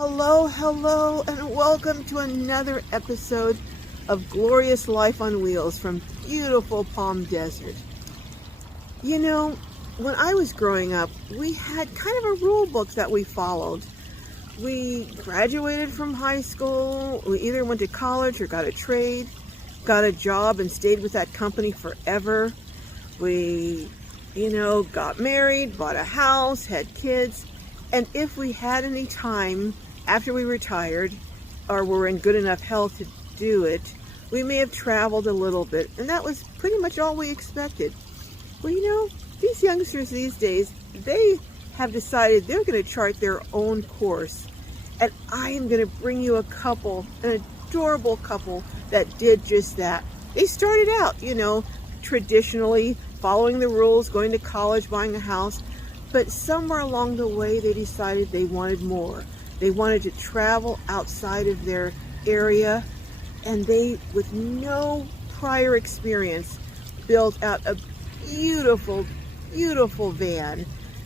Hello, and welcome to another episode of Glorious Life on Wheels from beautiful Palm Desert. You know, when I was growing up, we had kind of a rule book that we followed. We graduated from high school, we either went to college or got a trade, got a job and stayed with that company forever. We, got married, bought a house, had kids, and if we had any time after we retired, or were in good enough health to do it, we may have traveled a little bit, and that was pretty much all we expected. Well, these youngsters these days, they have decided they're going to chart their own course, and I am going to bring you a couple, an adorable couple that did just that. They started out, traditionally following the rules, going to college, buying a house, but somewhere along the way they decided they wanted more. They wanted to travel outside of their area, and they, with no prior experience, built out a beautiful, beautiful van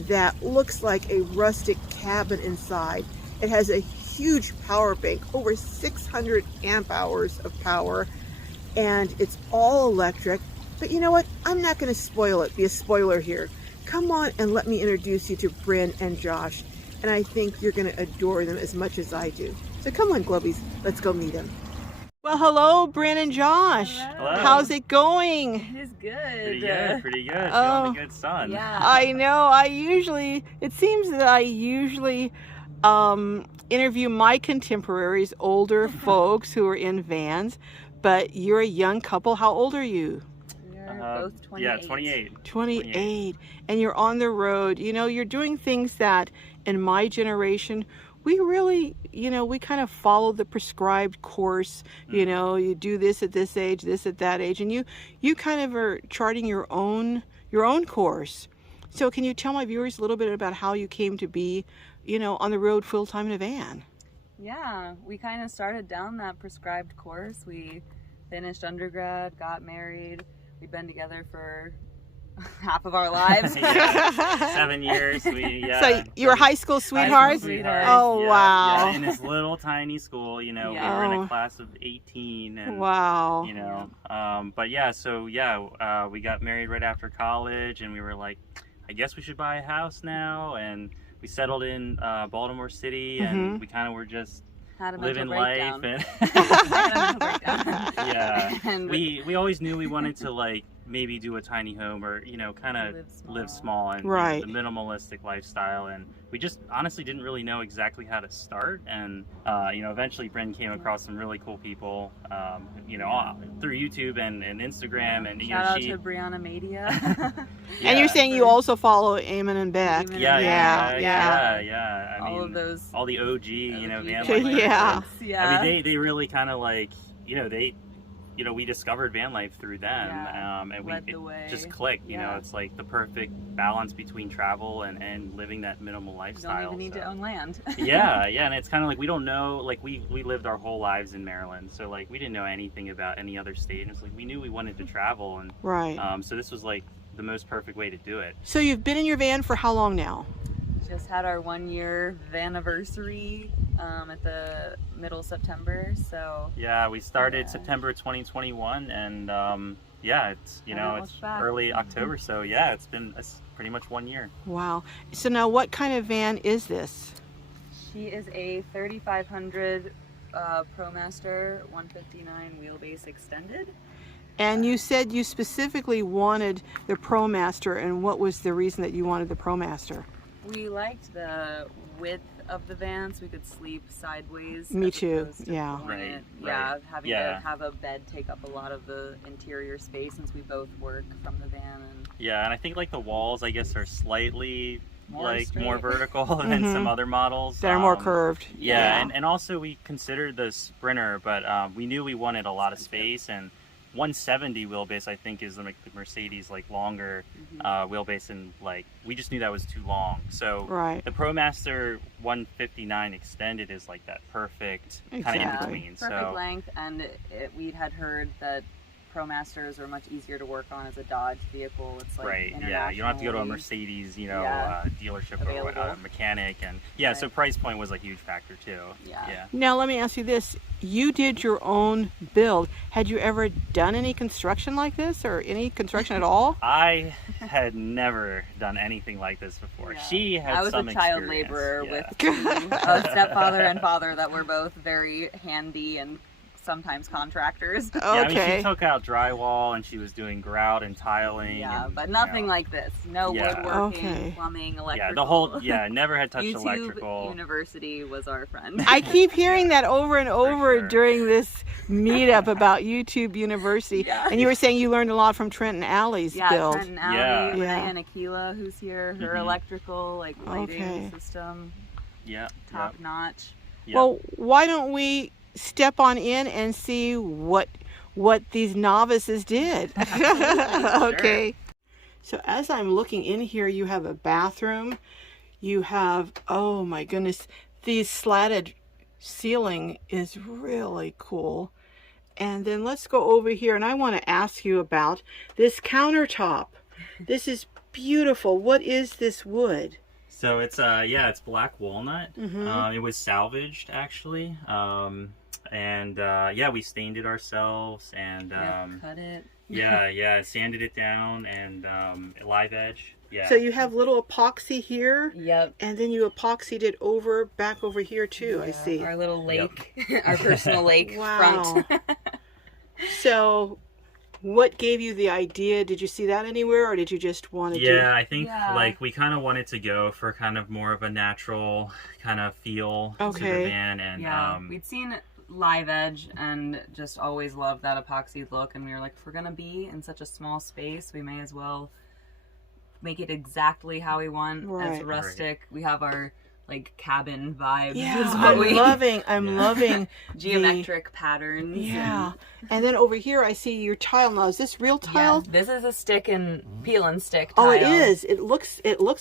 that looks like a rustic cabin inside. It has a huge power bank, over 600 amp hours of power, and it's all electric. But you know what? I'm not going to be a spoiler here. Come on and let me introduce you to Bryn and Josh. And I think you're going to adore them as much as I do. So come on, Globies, let's go meet them. Well, hello, Bryn and Josh. Hello. How's it going? It is good. Pretty good. Oh. Feeling the good sun. Yeah. I know. It seems that I usually interview my contemporaries, older folks who are in vans, but you're a young couple. How old are you? We're both 28. Yeah, 28. 28. And you're on the road. You're doing things that in my generation, we really, we kind of follow the prescribed course. Mm-hmm. You do this at this age, this at that age, and you kind of are charting your own course. So can you tell my viewers a little bit about how you came to be, on the road full-time in a van? Yeah, we kind of started down that prescribed course. We finished undergrad, got married. We've been together for half of our lives. Yeah, 7 years. So you were high school sweethearts? Sweethearts. Oh, yeah, wow. Yeah, in this little tiny school, we were in a class of 18. And, wow. But we got married right after college, and we were like, I guess we should buy a house now. And we settled in Baltimore City, and we kind of were just living life. And yeah, and we always knew we wanted to maybe do a tiny home, or kind of live small and right. The minimalistic lifestyle, and we just honestly didn't really know exactly how to start. And eventually Bryn came across some really cool people through YouTube and Instagram, and shout out to Brianna Media. And you're saying you also follow Eamon and Beck? Yeah. All of those, all the OG, van life. Yeah. Yeah. I mean, they really kind of we discovered van life through them, and it just clicked. It's like the perfect balance between travel and living that minimal lifestyle. You don't even need to own land. yeah, and it's kind of like we don't know. We lived our whole lives in Maryland, so we didn't know anything about any other state. And it's we knew we wanted to travel, and right. So this was the most perfect way to do it. So you've been in your van for how long now? Just had our 1-year vaniversary at the middle of September. So yeah, we started September 2021, and it's it's early October. So it's been pretty much 1 year. Wow. So now, what kind of van is this? She is a 3500 ProMaster 159 wheelbase extended. And you said you specifically wanted the ProMaster, and what was the reason that you wanted the ProMaster? We liked the width of the van, so we could sleep sideways. Me too. Yeah. Right. Having to have a bed take up a lot of the interior space, since we both work from the van. And I think the walls, I guess, are slightly more vertical than some other models that are more curved. Yeah. And also we considered the Sprinter, but we knew we wanted a lot of space, and 170 wheelbase I think is the Mercedes longer wheelbase, and we just knew that was too long. So right. The ProMaster 159 extended is that perfect kind of in between. Perfect length, and we had heard that ProMasters are much easier to work on as a Dodge vehicle. It's like right. Yeah, you don't have to go to a Mercedes, you know, dealership or a mechanic, and so price point was a huge factor too. Yeah. Now let me ask you this: you did your own build. Had you ever done any construction like this, or any construction at all? I had never done anything like this before. She had. I was some a child experience. laborer with a stepfather and father that were both very handy and sometimes contractors. Okay. Yeah, I mean, she took out drywall and she was doing grout and tiling. Yeah, and, but nothing like this. No woodworking, plumbing, electrical. Yeah, the whole, never had touched YouTube electrical. University was our friend. I keep hearing that over and over during this meetup about YouTube University. Yeah. And you were saying you learned a lot from Trent and Allie's build. Trent and Allie, Renee and Akila, who's here, her electrical, like, lighting system. Yeah. Top notch. Yep. Well, why don't we step on in and see what these novices did? Okay. So as I'm looking in here, you have a bathroom. You have, oh my goodness, these slatted ceiling is really cool. And then let's go over here, and I want to ask you about this countertop. This is beautiful. What is this wood? So it's it's black walnut. Mm-hmm. It was salvaged actually. We stained it ourselves and cut it. sanded it down and live edge. Yeah. So you have little epoxy here. Yep. And then you epoxied it back over here too. I see. Our little lake, our personal lake Wow. front. So what gave you the idea? Did you see that anywhere, or did you just want to do? Yeah, I think like we kind of wanted to go for kind of more of a natural kind of feel to the van, and we'd seen live edge and just always loved that epoxy look, and we were like, if we're gonna be in such a small space, we may as well make it exactly how we want. As rustic. We have our like cabin vibes. Yeah, I'm loving geometric patterns. Yeah. And then over here I see your tile. Now is this real tile? Yeah, this is a stick and peel and stick Oh, tile. it is. It looks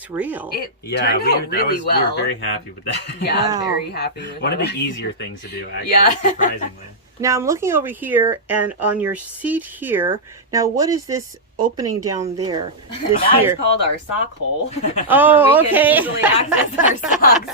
real. It turned out really well. We were very happy with that. Yeah, very happy with One that. of the easier things to do, actually, surprisingly. Now I'm looking over here, and on your seat here, now what is this opening down there? That is called our sock hole. Oh, we okay. can easily access our socks.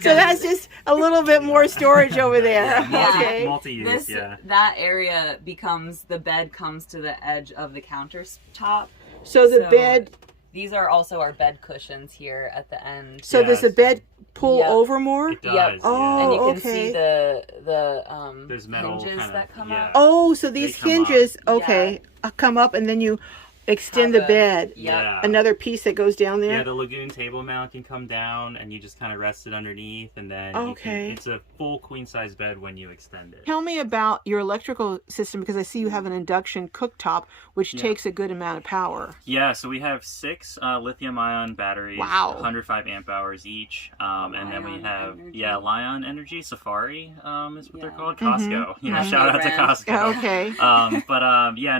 So that's just a little bit more storage over there. Yeah. Okay. Multi-use, That area the bed comes to the edge of the countertop. So the bed... These are also our bed cushions here at the end. So does the bed pull over more? It does, Oh, and you can okay. see the There's metal hinges that come up. Oh, so these hinges, come up, and then you extend the bed. Yeah. Another piece that goes down there. Yeah, the Lagoon table mount can come down, and you just kind of rest it underneath, and then it's a full queen-size bed when you extend it. Tell me about your electrical system, because I see you have an induction cooktop, which takes a good amount of power. Yeah, so we have 6 lithium-ion batteries, 105 amp hours each, and then we have Lion Energy Safari is what they're called. Costco, shout out to Costco. Okay. And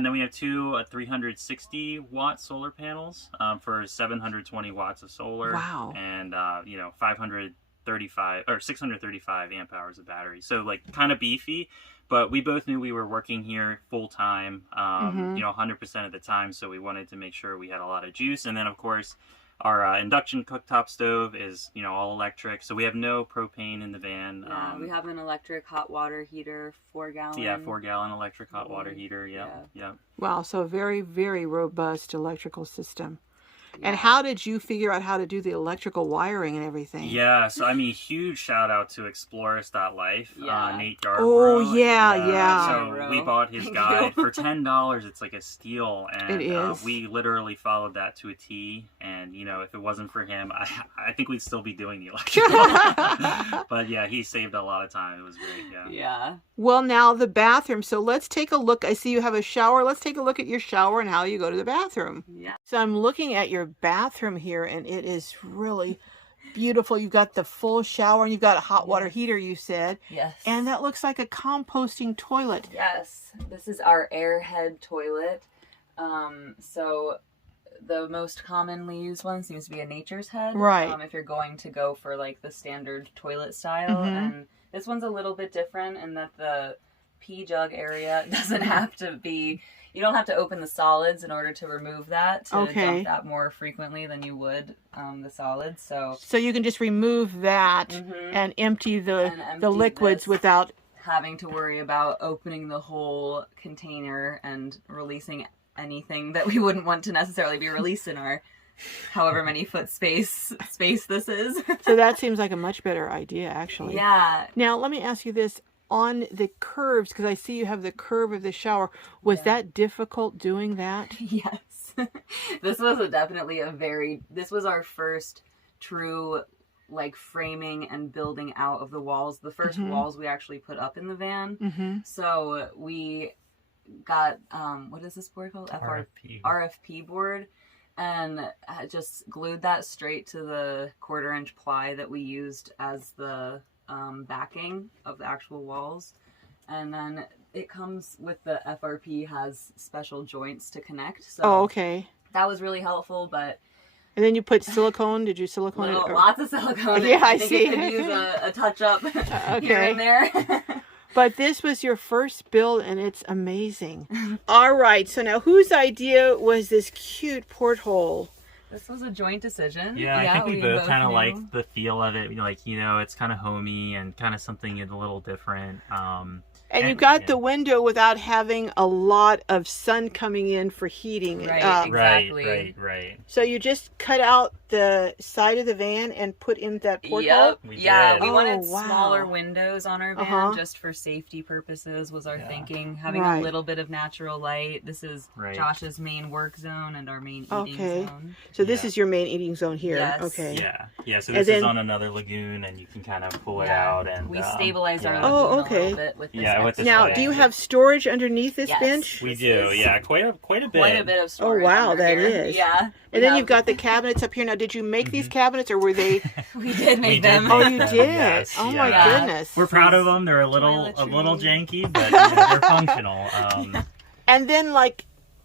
then we have 2 360 watt solar panels for 720 watts of solar. Wow. And 535 or 635 amp hours of battery. So like kind of beefy, but we both knew we were working here full time, 100% of the time. So we wanted to make sure we had a lot of juice. And then of course our induction cooktop stove is, all electric. So we have no propane in the van. Yeah, we have an electric hot water heater, 4 gallon. Yeah, 4 gallon electric hot water heater. Yeah. Wow, so a very, very robust electrical system. And how did you figure out how to do the electrical wiring and everything? Yeah, so I mean, huge shout out to Explorist.life, Nate Yarbrough. Oh, yeah. So we bought his guide for $10. It's like a steal, and it is. We literally followed that to a T. And if it wasn't for him, I think we'd still be doing the electrical. But yeah, he saved a lot of time. It was great. Yeah. Well, now the bathroom. So let's take a look. I see you have a shower. Let's take a look at your shower and how you go to the bathroom. Yeah. So I'm looking at your bathroom here, and it is really beautiful. You've got the full shower, and you've got a hot water heater, you said. Yes. And that looks like a composting toilet. Yes. This is our airhead toilet. So the most commonly used one seems to be a nature's head. Right. If you're going to go for like the standard toilet style. And this one's a little bit different in that the pee jug area. It doesn't have to be, you don't have to open the solids in order to remove that, to dump that more frequently than you would the solids. So you can just remove that and empty the liquids without having to worry about opening the whole container and releasing anything that we wouldn't want to necessarily be released in our however many foot space this is. So that seems like a much better idea, actually. Yeah. Now, let me ask you this. On the curves, because I see you have the curve of the shower, was that difficult doing that? Yes. This was definitely this was our first true like framing and building out of the walls. The first walls we actually put up in the van. So we got, what is this board called? RFP board. And I just glued that straight to the 1/4-inch ply that we used as the backing of the actual walls. And then it comes with the FRP has special joints to connect. So that was really helpful, but... And then you put silicone. Did you silicone it? Lots of silicone. Yeah, I think see. It could use a touch-up here and there. But this was your first build, and it's amazing. All right, so now whose idea was this cute porthole? This was a joint decision. Yeah, I think we both kind of like the feel of it. Like, you know, it's kind of homey and kind of something a little different. And you got the window without having a lot of sun coming in for heating it up. Exactly. Right. So you just cut out the side of the van and put in that porthole? Yep. We wanted smaller windows on our van just for safety purposes was our thinking. Having a little bit of natural light. This is Josh's main work zone and our main eating zone. So this is your main eating zone here. Yes. Okay. Yeah, so this is on another lagoon and you can kind of pull it out. And we stabilized our lagoon a little bit with this. Now, do you have storage underneath this bench? We do, quite a bit. Quite a bit of storage. Oh, wow, that is. Yeah. And then you've got the cabinets up here. Now, did you make these cabinets, or were they? We did make them. Oh, you did? Yes, oh my goodness. We're proud of them. They're a little janky, but they're functional. And then, like,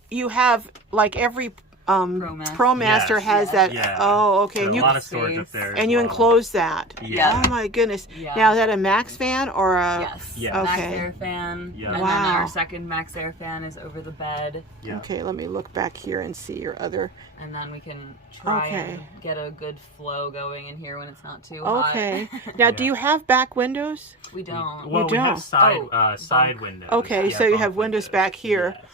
you have like every ProMaster has that. Oh, okay. So a lot of storage up there. And you enclose that. Yeah. Oh my goodness. Yeah. Now, is that a Max fan or a? Yes. Yeah. Max Air fan. Yeah. And then our second Max Air fan is over the bed. Yeah. Okay, let me look back here and see your other. And then we can try and get a good flow going in here when it's not too hot. Okay. Now, do you have back windows? We don't. Well, we have side windows. Okay, so you have windows back here. Yes.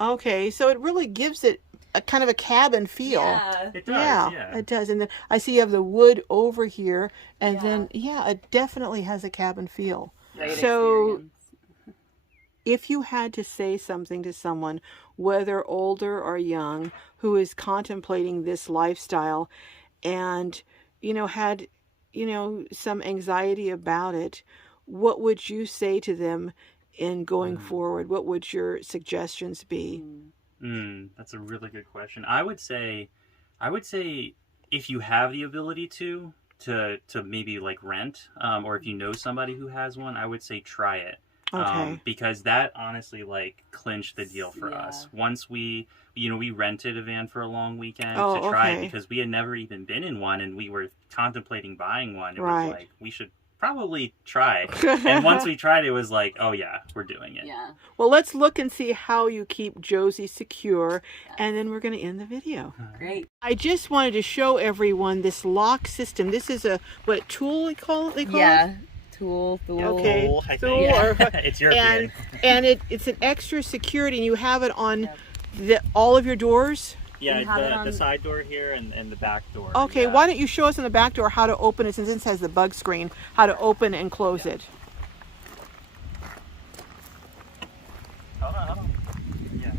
Okay, so it really gives it a kind of a cabin feel. Yeah, it does. Yeah, it does. And then I see you have the wood over here, and then it definitely has a cabin feel. So, if you had to say something to someone, whether older or young, who is contemplating this lifestyle, and had some anxiety about it, what would you say to them in going forward? What would your suggestions be? That's a really good question. I would say if you have the ability to maybe like rent, or if you know somebody who has one, I would say try it. Okay. Because that honestly like clinched the deal for us. Once we rented a van for a long weekend to try it because we had never even been in one and we were contemplating buying one. It was like, we should probably try. And once we tried it was like, oh yeah, we're doing it. Yeah. Well, let's look and see how you keep Josie secure, and then we're going to end the video. Great. I just wanted to show everyone this lock system. This is a tool they call it? Tool. Okay. Tool. It's European. And it's an extra security, and you have it on all of your doors. Yeah, the side door here and the back door. Okay, why don't you show us on the back door how to open it, since this has the bug screen, how to open and close it. Hold on. Yeah.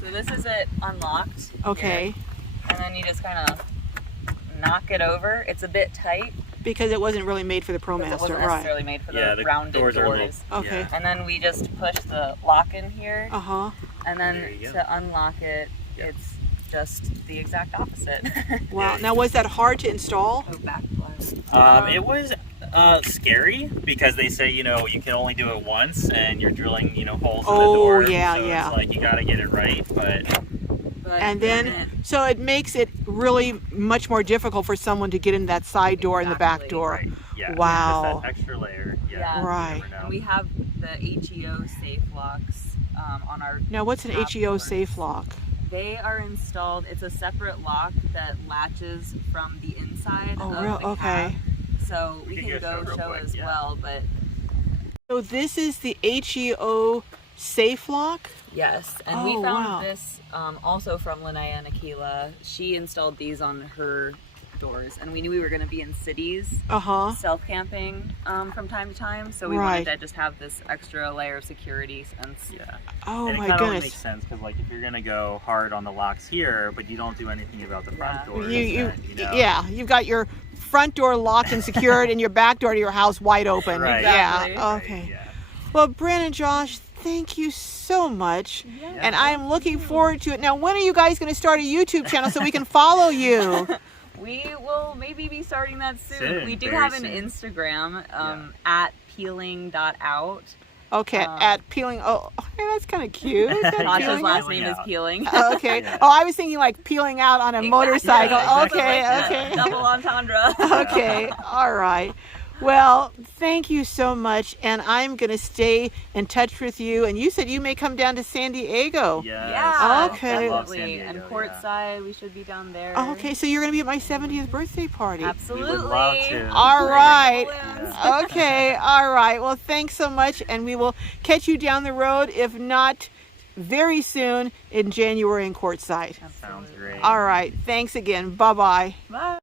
So this is it unlocked. Okay. Here. And then you just kind of knock it over. It's a bit tight. Because it wasn't really made for the ProMaster, it wasn't necessarily made for the rounded doors. Okay. And then we just push the lock in here. And then to unlock it, it's just the exact opposite. Wow. Now, was that hard to install? It was scary because they say, you can only do it once and you're drilling, holes in the door. Yeah. It's like you got to get it right, and then, so it makes it really much more difficult for someone to get in that side door and the back door. Right. Yeah. Wow. Just that extra layer. Right. And we have the HEO safe locks on our. Now, what's an top HEO doors. safe lock? They are installed. It's a separate lock that latches from the inside Oh, of real? the Okay. cab. So we can can go go real show quick, as yeah. well, but So this is the HEO safe lock? yes. And Oh, we found wow. this also from Linnea and Akila. She installed these on her doors, and we knew we were going to be in cities Uh-huh. self-camping from time to time, so we Right. wanted to just have this extra layer of security since Yeah. Oh, And it my kind of goodness. makes sense because, like, if you're gonna go hard on the locks here, but you don't do anything about the front Yeah. doors, You then, you know, yeah, you've got your front door locked and secured and your back door to your house wide open. Right. Exactly. Yeah, right, okay. yeah. Well, Brent and Josh, thank you so much. Yeah. And I am looking forward to it. Now, when are you guys going to start a YouTube channel so we can follow you? We will maybe be starting that soon. Soon, We do very have an soon. Instagram at peeling.out. Okay, at peeling. Oh, okay, that's kind of cute. Is that Tasha's peeling? last Peeling name is out. Peeling. Oh, okay. Yeah. Oh, I was thinking like peeling out on a motorcycle. Yeah, exactly. Okay, Like that. okay. Double entendre. Okay, all right. Well, thank you so much, and I'm going to stay in touch with you. And you said you may come down to San Diego. Yes. Yeah, Okay. I love San definitely. Diego, And yeah. courtside, we should be down there. Oh, okay, so you're going to be at my 70th birthday party. Absolutely. We would love to. All right. Balloons. Okay, all right. Well, thanks so much, and we will catch you down the road, if not very soon, in January in Courtside. Sounds great. All right, thanks again. Bye-bye. Bye.